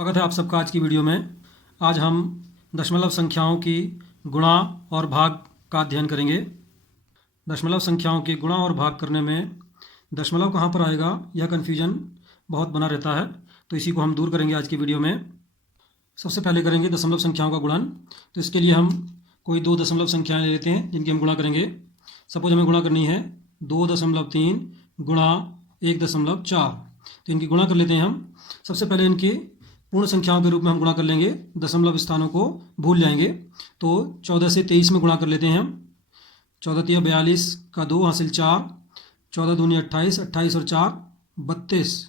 स्वागत है आप सबका आज की वीडियो में। आज हम दशमलव संख्याओं की गुणा और भाग का अध्ययन करेंगे। दशमलव संख्याओं की गुणा और भाग करने में दशमलव कहाँ पर आएगा, यह कन्फ्यूजन बहुत बना रहता है, तो इसी को हम दूर करेंगे आज की वीडियो में। सबसे पहले करेंगे दशमलव संख्याओं का गुणन। तो इसके लिए हम कोई दो दशमलव संख्याएँ ले लेते हैं जिनकी हम गुणा करेंगे। सपोज हमें गुणा करनी है 2.3 गुणा 1.4, तो इनकी गुणा कर लेते हैं हम। सबसे पहले इनकी पूर्ण संख्याओं के रूप में हम गुणा कर लेंगे, दशमलव स्थानों को भूल जाएंगे। तो 14 से 23 में गुणा कर लेते हैं हम। 14 तिया 42 का 2 हासिल 4, 14 दूनी 28, 28 और 4 32।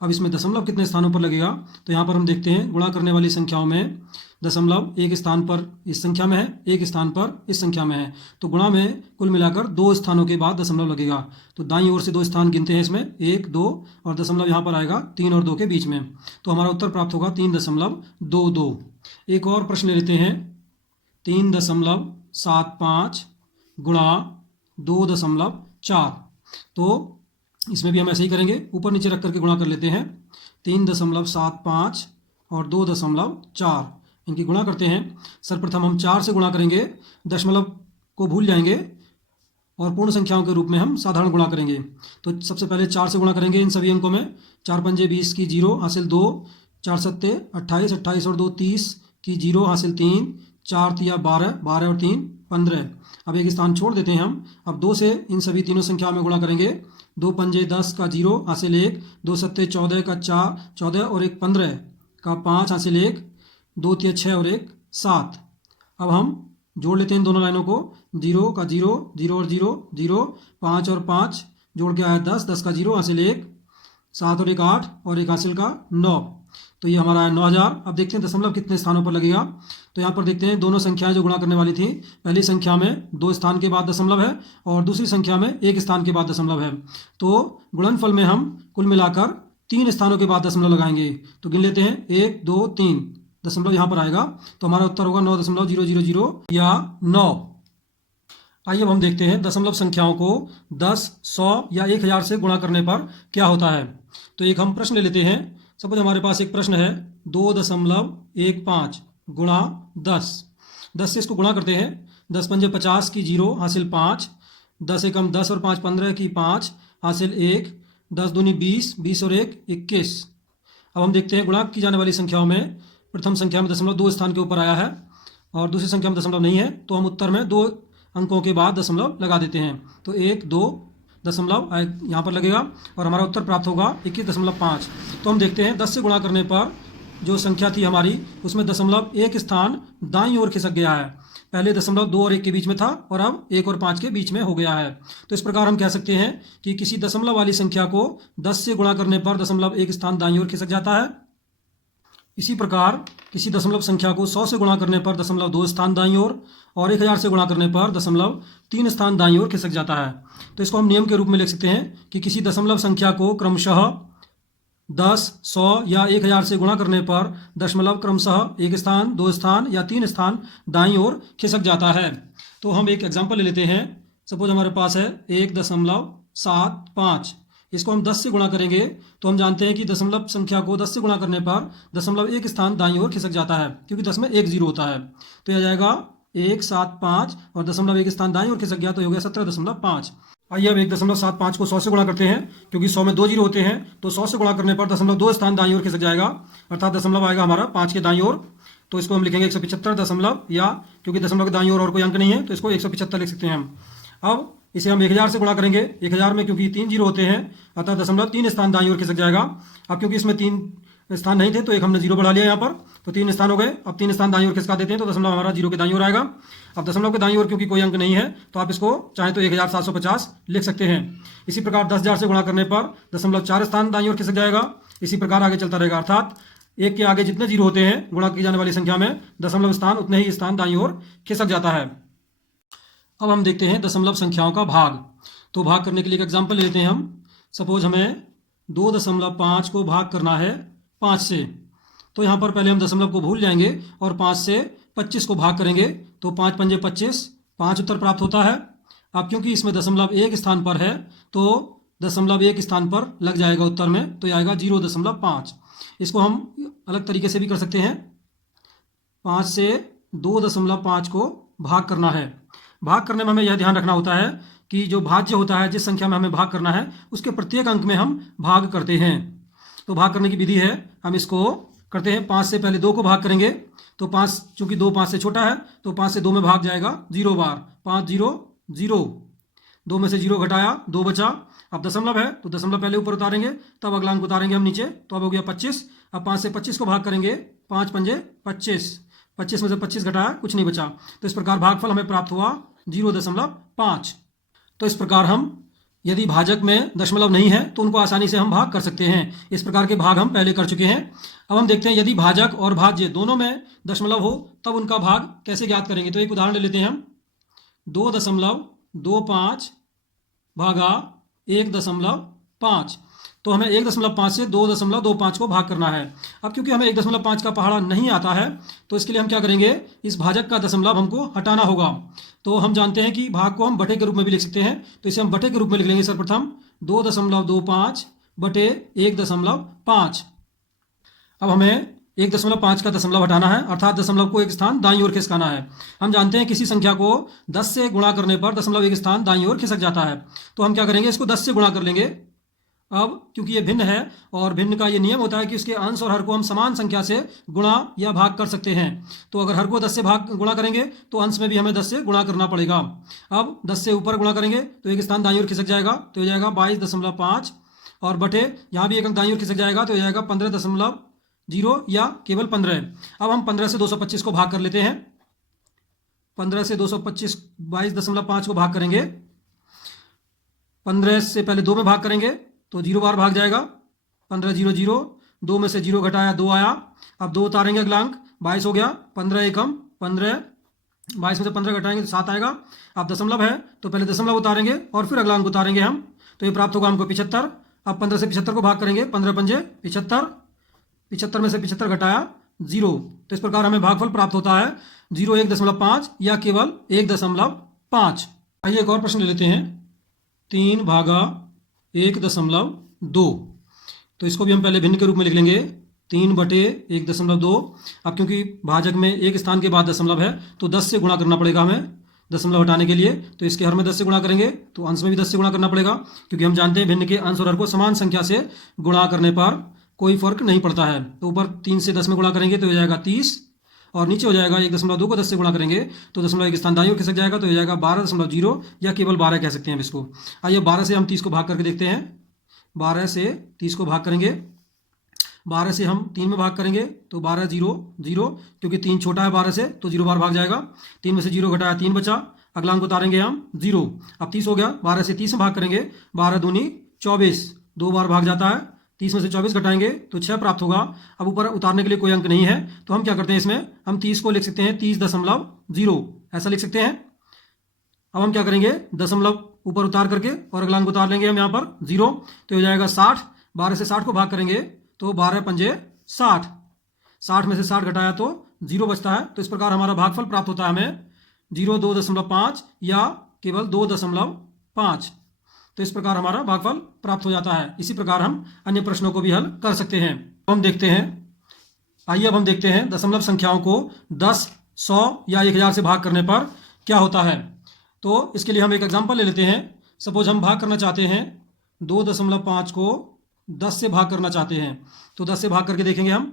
अब इसमें दशमलव कितने स्थानों पर लगेगा, तो यहाँ पर हम देखते हैं गुणा करने वाली संख्याओं में दशमलव एक स्थान पर इस संख्या में है, एक स्थान पर इस संख्या में है, तो गुणा में कुल मिलाकर 2 स्थानों के बाद दशमलव लगेगा। तो दाईं ओर से 2 स्थान गिनते हैं इसमें, 1 2, और दशमलव यहाँ पर आएगा 3 और 2 के बीच में। तो हमारा उत्तर प्राप्त होगा 3.22। एक और प्रश्न लेते हैं, 3.75 गुणा 2.4। तो इसमें भी हम ऐसे ही करेंगे, ऊपर नीचे रख करके गुणा कर लेते हैं। 3.75 और 2.4 इनकी गुणा करते हैं। सर्वप्रथम हम 4 से गुणा करेंगे, दशमलव को भूल जाएंगे और पूर्ण संख्याओं के रूप में हम साधारण गुणा करेंगे। तो सबसे पहले 4 से गुणा करेंगे इन सभी अंकों में। 4 पंजे 20 की 0 हासिल 2, 4 सत्ते 28, 28 और 2 30 की 0 हासिल 3, 4 तिया 12, 12 और 3 15। अब एक स्थान छोड़ देते हैं हम। अब 2 से इन सभी तीनों संख्याओं में गुणा करेंगे। 2 पंजे 10 का 0 हासिल 1, 2 सत्ते 14 का 4 14 और 1 15 का 5 हासिल 1, 2 तिया 6 और 1 7। अब हम जोड़ लेते हैं इन दोनों लाइनों को। 0 का 0, 0 और 0 0, 5 और 5 जोड़ के आया 10, 10 का 0 हासिल 1, 7 और 1 8 और 1 हासिल का 9। तो ये हमारा है 9000। अब देखते हैं दशमलव कितने स्थानों पर लगेगा। तो यहाँ पर देखते हैं दोनों संख्याएं जो गुणा करने वाली थी, पहली संख्या में 2 स्थान के बाद दशमलव है और दूसरी संख्या में 1 स्थान के बाद दशमलव है। तो गुणनफल में हम कुल मिलाकर 3 स्थानों के बाद दशमलव लगाएंगे। तो गिन लेते हैं, 1 2 3 दशमलव यहाँ पर आएगा। तो हमारा उत्तर होगा 9.000 या 9। आइए अब हम देखते हैं दशमलव संख्याओं को 10, 100 या 1000 से गुणा करने पर क्या होता है। तो एक हम प्रश्न ले लेते हैं। सपोज हमारे पास एक प्रश्न है 2.15 गुणा 10। 10 से इसको गुणा करते हैं। 10 पंजे 50 की 0 हासिल 5, 10 एकम 10 और 5 15 की 5 हासिल 1, 10 दूनी 20, 20 और 1 21। अब हम देखते हैं गुणा की जाने वाली संख्याओं में प्रथम संख्या में दशमलव 2 स्थान के ऊपर आया है और दूसरी संख्या में दशमलव नहीं है, तो हम उत्तर में 2 अंकों के बाद दशमलव लगा देते हैं। तो 1 2 दशमलव यहाँ पर लगेगा और हमारा उत्तर प्राप्त होगा 21.5। तो हम देखते हैं 10 से गुणा करने पर जो संख्या थी हमारी, उसमें दशमलव 1 स्थान दाईं ओर खिसक गया है। पहले दशमलव 2 और 1 के बीच में था और अब 1 और 5 के बीच में हो गया है। तो इस प्रकार हम कह सकते हैं कि किसी दशमलव वाली संख्या को 10 से गुणा करने पर दशमलव 1 स्थान दाईं ओर खिसक जाता है। इसी प्रकार किसी दशमलव संख्या को 100 से गुणा करने पर दशमलव 2 स्थान दाईं ओर और 1000 से गुणा करने पर दशमलव 3 स्थान दाईं ओर खिसक जाता है। तो इसको हम नियम के रूप में लिख सकते हैं कि किसी दशमलव संख्या को क्रमशः 10, 100 या 1000 से गुणा करने पर दशमलव क्रमशः 1 स्थान, 2 स्थान या 3 स्थान दाईं ओर खिसक जाता है। तो हम एक एग्जाम्पल ले लेते हैं। सपोज हमारे पास है 1.75। इसको हम 10 से गुणा करेंगे तो हम जानते हैं कि दशमलव संख्या को 10 से गुणा करने पर दशमलव 1 स्थान दाईं ओर खिसक जाता है, क्योंकि 10 में 1 0 होता है। तो यह आ जाएगा 175 और दशमलव 1 स्थान दाईं ओर खिसक गया, तो हो गया 17.5। आइए अब 1.75 को 100 से गुणा करते हैं, क्योंकि 100 में 2 0 होते हैं, तो 100 से गुणा करने पर दशमलव 2 स्थान दाईं ओर खिसक जाएगा, अर्थात दशमलव आएगा हमारा 5 के दाईं ओर। तो इसको हम लिखेंगे 175 दशमलव, या क्योंकि दशमलव के दाईं ओर और कोई अंक नहीं है तो इसको 175 लिख सकते हैं हम। अब इसे हम 1000 से गुणा करेंगे। 1000 में क्योंकि 3 0 होते हैं, अतः दशमलव 3 स्थान दाईं ओर खिसक जाएगा। अब क्योंकि इसमें 3 स्थान नहीं थे तो एक हमने 0 बढ़ा लिया यहाँ पर, तो 3 स्थान हो गए। अब 3 स्थान दाईं ओर खिसका देते हैं तो दशमलव हमारा 0 के दाईं ओर आएगा। अब दशमलव के दाईं ओर क्योंकि कोई अंक नहीं है तो आप इसको चाहे तो 1750 लिख सकते हैं। इसी प्रकार 10,000 से गुणा करने पर दशमलव 4 स्थान दाईं ओर खिसक जाएगा। इसी प्रकार आगे चलता रहेगा, अर्थात 1 के आगे जितने 0 होते हैं गुणा की जाने वाली संख्या में दशमलव स्थान उतने ही स्थान दाईं ओर खिसक जाता है। अब हम देखते हैं दशमलव संख्याओं का भाग। तो भाग करने के लिए एक एग्जाम्पल लेते हैं हम। सपोज हमें 2.5 को भाग करना है 5 से। तो यहाँ पर पहले हम दशमलव को भूल जाएंगे और 5 से 25 को भाग करेंगे। तो 5 पंजे 25, 5 उत्तर प्राप्त होता है। अब क्योंकि इसमें दशमलव 1 स्थान पर है तो दशमलव 1 स्थान पर लग जाएगा उत्तर में, तो आएगा 0.5। इसको हम अलग तरीके से भी कर सकते हैं। 5 से 2.5 को भाग करना है। भाग करने में हमें यह ध्यान रखना होता है कि जो भाज्य होता है, जिस संख्या में हमें भाग करना है, उसके प्रत्येक अंक में हम भाग करते हैं। तो भाग करने की विधि है, हम इसको करते हैं। 5 से पहले 2 को भाग करेंगे तो 5, चूंकि 2 5 से छोटा है तो 5 से 2 में भाग जाएगा 0 बार। 5 0 0, 2 में से 0 घटाया, 2 बचा। अब दशमलव है तो दशमलव पहले ऊपर उतारेंगे, तब अगला अंक उतारेंगे हम नीचे, तो अब हो गया 25। अब 5 से 25 को भाग करेंगे, 5 पंजे 25, 25 में से 25 घटाया, कुछ नहीं बचा। तो इस प्रकार भागफल हमें प्राप्त हुआ 0.5। तो इस प्रकार हम, यदि भाजक में दशमलव नहीं है तो उनको आसानी से हम भाग कर सकते हैं। इस प्रकार के भाग हम पहले कर चुके हैं। अब हम देखते हैं यदि भाजक और भाज्य दोनों में दशमलव हो तब उनका भाग कैसे ज्ञात करेंगे। तो एक उदाहरण ले लेते हैं हम। 2.25 भागा 1.5, तो हमें 1.5 से 2.25 को भाग करना है। अब क्योंकि हमें 1.5 का पहाड़ा नहीं आता है तो इसके लिए हम क्या करेंगे, इस भाजक का दशमलव हमको हटाना होगा। तो हम जानते हैं कि भाग को हम बटे के रूप में भी लिख सकते हैं, तो इसे हम बटे के रूप में लिख लेंगे। सर्वप्रथम 2.25 बटे 1.5। अब हमें 1.5 का दशमलव हटाना है, अर्थात दशमलव को एक स्थान दाईं ओर खिसकाना है। हम जानते हैं किसी संख्या को 10 से गुणा करने पर दशमलव एक स्थान दाईं ओर खिसक जाता है। तो हम क्या करेंगे, इसको 10 से गुणा कर लेंगे। अब क्योंकि ये भिन्न है और भिन्न का ये नियम होता है कि उसके अंश और हर को हम समान संख्या से गुणा या भाग कर सकते हैं। तो अगर हर को 10 से गुणा करेंगे तो अंश में भी हमें 10 से गुणा करना पड़ेगा। अब 10 से ऊपर गुणा करेंगे तो एक स्थान दाईं ओर खिसक जाएगा, तो हो जाएगा 22.5, और बटे यहाँ भी एक अंक दाईं ओर खिसक जाएगा तो हो जाएगा 15.0 या केवल 15। अब हम 15 से 225 को भाग कर लेते हैं। 15 से 225 22.5 को भाग करेंगे। 15 से पहले 2 में भाग करेंगे तो 0 बार भाग जाएगा। 15 0 0, 2 में से 0 घटाया, 2 आया। अब 2 उतारेंगे, अगला अंक 22 हो गया। 15 एकम 15, 22 में से 15 घटाएंगे तो 7 आएगा। अब दशमलव है तो पहले दशमलव उतारेंगे और फिर अगला अंक उतारेंगे हम, तो ये प्राप्त होगा हमको 75। अब 15 से 75 को भाग करेंगे, 15 पंजे 75, 75 में से 75 घटाया 0। तो इस प्रकार हमें भागफल प्राप्त होता है 0.1.5 या केवल 1.5। आइए एक और प्रश्न ले लेते हैं। 3 भागा 1.2, तो इसको भी हम पहले भिन्न के रूप में लिख लेंगे, 3 बटे 1.2। अब क्योंकि भाजक में एक स्थान के बाद दशमलव है तो 10 से गुणा करना पड़ेगा हमें दशमलव हटाने के लिए। तो इसके हर में 10 से गुणा करेंगे तो अंश में भी 10 से गुणा करना पड़ेगा, क्योंकि हम जानते हैं भिन्न के अंश और हर को समान संख्या से गुणा करने पर कोई फर्क नहीं पड़ता है। तो ऊपर 3 से 10 में गुणा करेंगे तो हो जाएगा 30, और नीचे हो जाएगा 1.2 को 10 से गुणा करेंगे तो दशमलव एक स्थान दाईं ओर खिसक जाएगा, तो हो जाएगा 12.0 या केवल 12 कह सकते हैं हम इसको। आइए 12 से हम 30 को भाग करके देखते हैं। 12 से 30 को भाग करेंगे, 12 से हम 3 में भाग करेंगे तो 12 0 0, क्योंकि 3 छोटा है 12 से तो 0 बार भाग जाएगा। 3 में से 0 घटाया, 3 बचा। अगला अंक उतारेंगे हम 0। अब 30 हो गया, 12 से 30 में भाग करेंगे, 12 दूनी 24, 2 बार भाग जाता है। 30 में से 24 घटाएंगे तो 6 प्राप्त होगा। अब ऊपर उतारने के लिए कोई अंक नहीं है तो हम क्या करते हैं, इसमें हम 30 को लिख सकते हैं 30.0, ऐसा लिख सकते हैं। अब हम क्या करेंगे, दशमलव ऊपर उतार करके और अगला अंक उतार लेंगे हम यहाँ पर 0, तो हो जाएगा 60। 12 से 60 को भाग करेंगे तो 12 पंजे 60, 60 में से 60 घटाया तो 0 बचता है। तो इस प्रकार हमारा भागफल प्राप्त होता है हमें 0.2.5 या केवल 2.5। तो इस प्रकार हमारा भागफल प्राप्त हो जाता है। इसी प्रकार हम अन्य प्रश्नों को भी हल कर सकते हैं। हम देखते हैं, आइए अब हम देखते हैं दशमलव संख्याओं को 10, 100 या 1000 से भाग करने पर क्या होता है। तो इसके लिए हम एक एग्जांपल ले लेते हैं। सपोज हम भाग करना चाहते हैं 2.5 को 10 से भाग करना चाहते हैं, तो 10 से भाग करके देखेंगे हम।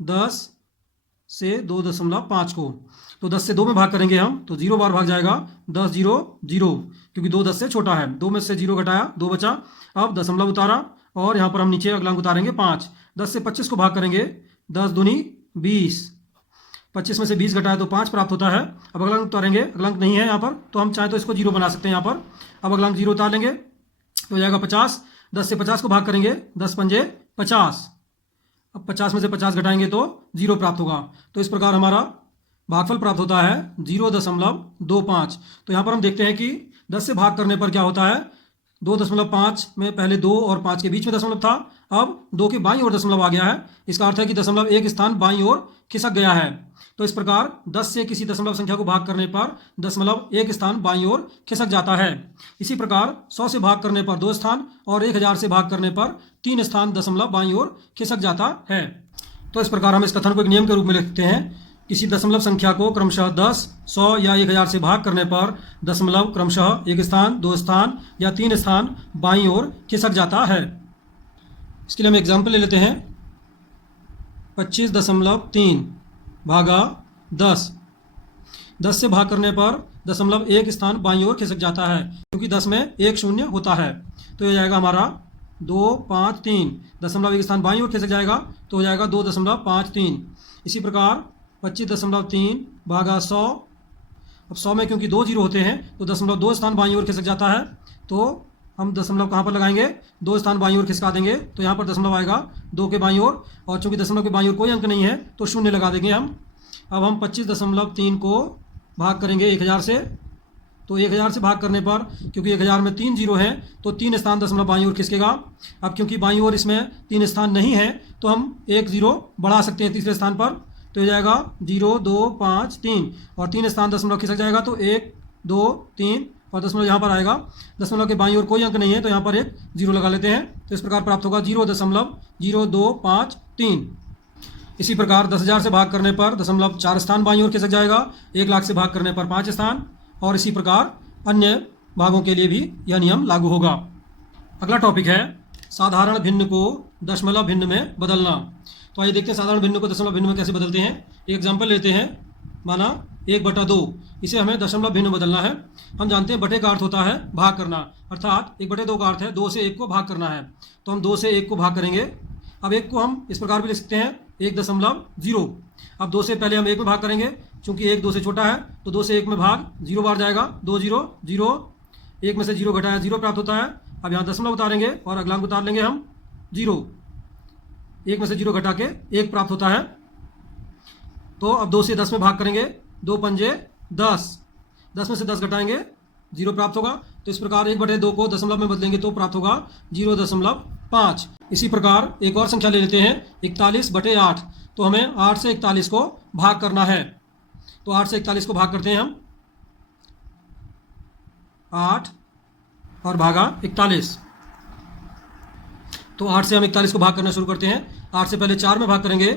10 से 2.5 को, तो 10 से 2 में भाग करेंगे हम तो 0 बार भाग जाएगा। 10 0 0, क्योंकि 2 10 से छोटा है। 2 में से 0 घटाया, 2 बचा। अब दशमलव उतारा और यहाँ पर हम नीचे अगला अंक उतारेंगे 5। 10 से 25 को भाग करेंगे, 10 दूनी 20, 25 में से 20 घटाया तो 5 प्राप्त होता है। अब अगला अंक उतारेंगे, अगला अंक नहीं है यहाँ पर तो हम चाहे तो इसको 0 बना सकते हैं यहाँ पर। अब अगला अंक 0 उतार लेंगे तो हो जाएगा 50। 10 से 50 को भाग करेंगे, 10 पंजे 50। अब 50 में से 50 घटाएंगे तो 0 प्राप्त होगा। तो इस प्रकार हमारा भागफल प्राप्त होता है 0.25। तो यहाँ पर हम देखते हैं कि 10 से भाग करने पर क्या होता है, 2.5 में पहले 2 और 5 के बीच में दशमलव था, अब 2 के बाईं ओर दशमलव आ गया है। इसका अर्थ है कि दशमलव एक स्थान बाईं ओर खिसक गया है। तो इस प्रकार 10 से किसी दशमलव संख्या को भाग करने पर दशमलव एक स्थान बाईं ओर खिसक जाता है। इसी प्रकार 100 से भाग करने पर 2 स्थान और 1000 से भाग करने पर 3 स्थान दशमलव बाईं ओर खिसक जाता है। तो इस प्रकार हम इस कथन को एक नियम के रूप में लिखते हैं, किसी दशमलव संख्या को क्रमशः 10, 100 या 1000 से भाग करने पर दशमलव क्रमशः एक स्थान, 2 स्थान या 3 स्थान बाईं ओर खिसक जाता है। इसके लिए हम एग्जाम्पल ले लेते हैं। 25.3 भागा 10। 10 से भाग करने पर दशमलव एक स्थान बाईं ओर खिसक जाता है, क्योंकि 10 में एक शून्य होता है। तो ये जाएगा हमारा 253, दशमलव एक स्थान बाईं ओर खिसक जाएगा तो हो जाएगा 2.53। इसी प्रकार 25.3 भागा 100। अब 100 में क्योंकि 2 जीरो होते हैं तो दशमलव 2 स्थान बाईं ओर खिसक जाता है, तो हम दशमलव कहाँ पर लगाएंगे, 2 स्थान बाईं ओर खिसका देंगे। तो यहाँ पर दशमलव आएगा 2 के बाईं ओर, और चूंकि दशमलव के बाईं ओर कोई अंक नहीं है तो शून्य लगा देंगे हम। अब हम 25.3 को भाग करेंगे 1000 से। तो 1000 से भाग करने पर, क्योंकि 1000 में 3 जीरो है तो 3 स्थान दशमलव बाईं ओर खिसकेगा। अब क्योंकि बाईं ओर इसमें 3 स्थान नहीं है तो हम 1 जीरो बढ़ा सकते हैं तीसरे स्थान पर। तो ये जाएगा 0, 2, 5, 3 और 3 स्थान दशमलव खिसक जाएगा तो 1, 2, 3 और दशमलव यहाँ पर आएगा। दशमलव के बाईं ओर कोई अंक नहीं है तो यहाँ पर एक जीरो लगा लेते हैं। तो इस प्रकार प्राप्त होगा 0.0253। इसी प्रकार 10,000 से भाग करने पर दशमलव 4 स्थान बाईं ओर खिसक जाएगा, 1 लाख से भाग करने पर 5 स्थान, और इसी प्रकार अन्य भागों के लिए भी यह नियम लागू होगा। अगला टॉपिक है साधारण भिन्न को दशमलव भिन्न में बदलना। तो आइए देखते हैं साधारण भिन्न को दशमलव भिन्न में कैसे बदलते हैं। एक एग्जाम्पल लेते हैं, माना 1/2, इसे हमें दशमलव भिन्न में बदलना है। हम जानते हैं बटे का अर्थ होता है भाग करना, अर्थात 1/2 का अर्थ है 2 से 1 को भाग करना है। तो हम 2 से 1 को भाग करेंगे। अब 1 को हम इस प्रकार भी लिख सकते हैं 1.0। अब 2 से पहले हम 1 में भाग करेंगे, चूंकि 1 2 से छोटा है तो 2 से 1 में भाग 0 बार जाएगा, 2 0 0, 1 में से 0 घटाया 0 प्राप्त होता है। अब यहाँ दशमलव उतारेंगे और अगला अंक उतार लेंगे हम 0, 1 में से 0 घटा के 1 प्राप्त होता है। तो अब 2 से 10 में भाग करेंगे, 2 पंजे 10, 10 में से 10 घटाएंगे 0 प्राप्त होगा। तो इस प्रकार 1/2 को दशमलव में बदलेंगे तो प्राप्त होगा 0.5। इसी प्रकार एक और संख्या ले लेते हैं 41/8। तो हमें 8 से 41 को भाग करना है। तो 8 से 41 को भाग करते हैं हम, 8 और भागा 41। तो 8 से हम 41 को भाग करना शुरू करते हैं। 8 से पहले 4 में भाग करेंगे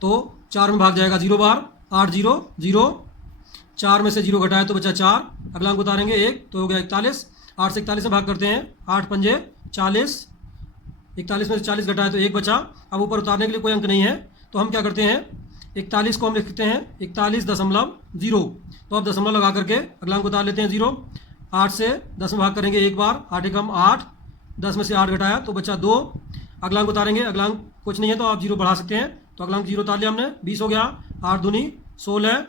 तो 4 में भाग जाएगा 0 बार, 8 0 0, 4 में से 0 घटाया तो बचा 4, अगला अंक उतारेंगे 1 तो हो गया 41। 8 से 41 में भाग करते हैं, 8 पंजे 40, 41 में से 40 घटाया तो 1 बचा। अब ऊपर उतारने के लिए कोई अंक नहीं है तो हम क्या करते हैं, 41 को हम लिखते हैं 41.0। तो अब दशमलव लगा करके अगला अंक उतार लेते हैं 0। 8 से 10 में भाग करेंगे एक बार, 8 एकम 8, 10 में से 8 घटाया तो बचा 2, अगला अंक उतारेंगे, अगला अंक कुछ नहीं है तो आप 0 बढ़ा सकते हैं। तो अगला अंक 0 उतार लिया हमने, 20 हो गया, 8 दूनी 16,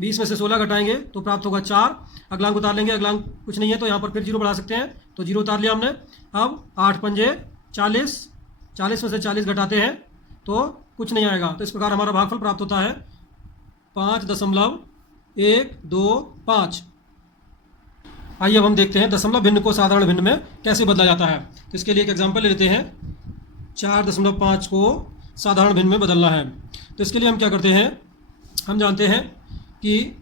20 में से 16 घटाएंगे तो प्राप्त होगा 4, अगला अंक उतार लेंगे, अगला अंक कुछ नहीं है तो यहाँ पर फिर 0 बढ़ा सकते हैं। तो 0 उतार लिया हमने। अब 8 पंजे 40, 40 में से 40 घटाते हैं तो कुछ नहीं आएगा। तो इस प्रकार हमारा भागफल प्राप्त होता है 5.125। आइए अब हम देखते हैं दशमलव भिन्न को साधारण भिन्न में कैसे बदला जाता है। तो इसके लिए एक एग्जाम्पल ले लेते हैं, 4.5 को साधारण भिन्न में बदलना है। तो इसके लिए हम क्या करते हैं, हम जानते हैं कि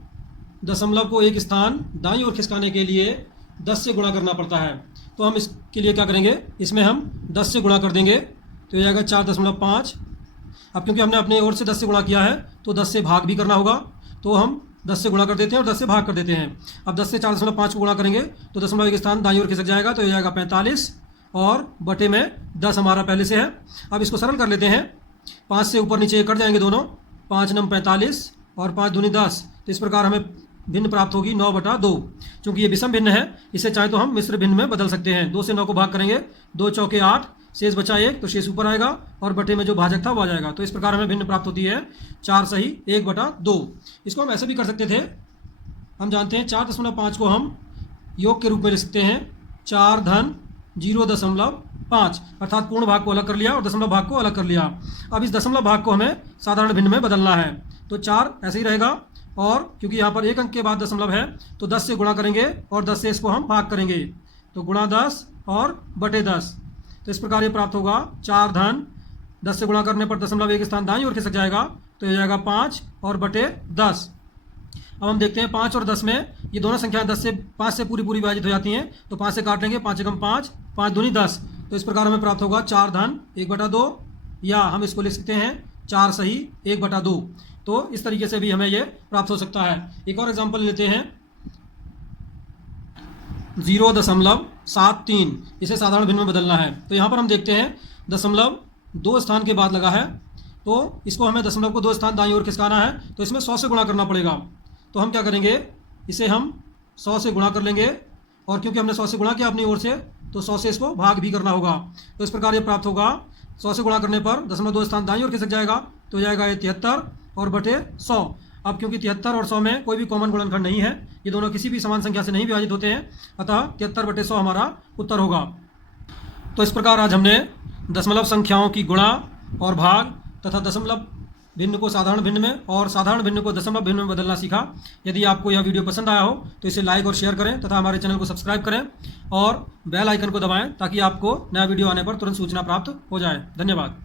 दशमलव को एक स्थान दाईं ओर खिसकाने के लिए 10 से गुणा करना पड़ता है। तो हम इसके लिए क्या करेंगे, इसमें हम 10 से गुणा कर देंगे तो ये जाएगा 4.5। अब क्योंकि हमने अपने ओर से 10 से गुणा किया है तो 10 से भाग भी करना होगा, तो हम 10 से गुणा कर देते हैं और 10 से भाग कर देते हैं। अब 10 से 4.5 को गुणा करेंगे तो दशमलव एक स्थान दाईं ओर खिसक जाएगा तो ये जाएगा 45 और बटे में 10 हमारा पहले से है। अब इसको सरल कर लेते हैं, 5 से ऊपर नीचे कट जाएंगे दोनों, 5 9 45 और 5 दूनी 10। तो इस प्रकार हमें भिन्न प्राप्त होगी 9/2। चूंकि ये विषम भिन्न है, इसे चाहे तो हम मिश्र भिन्न में बदल सकते हैं। 2 से 9 को भाग करेंगे, 2 चौके 8, शेष बचा 1 तो शेष ऊपर आएगा और बटे में जो भाजक था वो आ जाएगा। तो इस प्रकार हमें भिन्न प्राप्त होती है 4 सही 1/2। इसको हम ऐसे भी कर सकते थे, हम जानते हैं 4.5 को हम योग के रूप में लिख सकते हैं 4 धन 0.5, अर्थात पूर्ण भाग को अलग कर लिया और दशमलव भाग को अलग कर लिया। अब इस दशमलव भाग को हमें साधारण भिन्न में बदलना है। तो 4 ऐसे ही रहेगा, और क्योंकि यहाँ पर एक अंक के बाद दशमलव है तो 10 से गुणा करेंगे और 10 से इसको हम भाग करेंगे तो गुणा 10 और बटे 10। तो इस प्रकार ये प्राप्त होगा 4 धन 10 से गुणा करने पर दशमलव एक स्थान दाईं ओर खिसक जाएगा, तो ये जाएगा 5 और बटे 10। अब हम देखते हैं 5 और 10 में ये दोनों संख्याएं 5 से पूरी विभाजित हो जाती हैं, तो 5 से काट लेंगे, 5 एकम 5, 5 दूनी 10। तो इस प्रकार हमें प्राप्त होगा 4 धन 1/2, या हम इसको लिख सकते हैं 4 सही 1/2। तो इस तरीके से भी हमें ये प्राप्त हो सकता है। एक और एग्जाम्पल लेते हैं 0.73, इसे साधारण भिन्न में बदलना है। तो यहाँ पर हम देखते हैं दशमलव 2 स्थान के बाद लगा है, तो इसको हमें दशमलव को 2 स्थान दाईं ओर खिसकाना है, तो इसमें 100 से गुणा करना पड़ेगा। तो हम क्या करेंगे, इसे हम 100 से गुणा कर लेंगे, और क्योंकि हमने 100 से गुणा किया अपनी ओर से, तो 100 से इसको भाग भी करना होगा। तो इस प्रकार ये प्राप्त होगा 100 से गुणा करने पर दशमलव 2 स्थान दाईं ओर खिसक जाएगा, तो जाएगा ये 73 और बटे 100। अब क्योंकि 73 और 100 में कोई भी कॉमन गुणनखंड नहीं है, ये दोनों किसी भी समान संख्या से नहीं विभाजित होते हैं, अतः 73/100 हमारा उत्तर होगा। तो इस प्रकार आज हमने दशमलव संख्याओं की गुणा और भाग तथा दशमलव भिन्न को साधारण भिन्न में और साधारण भिन्न को दशमलव भिन्न में बदलना सीखा। यदि आपको यह वीडियो पसंद आया हो तो इसे लाइक और शेयर करें तथा हमारे चैनल को सब्सक्राइब करें और बेल आइकन को दबाएं, ताकि आपको नया वीडियो आने पर तुरंत सूचना प्राप्त हो जाए। धन्यवाद।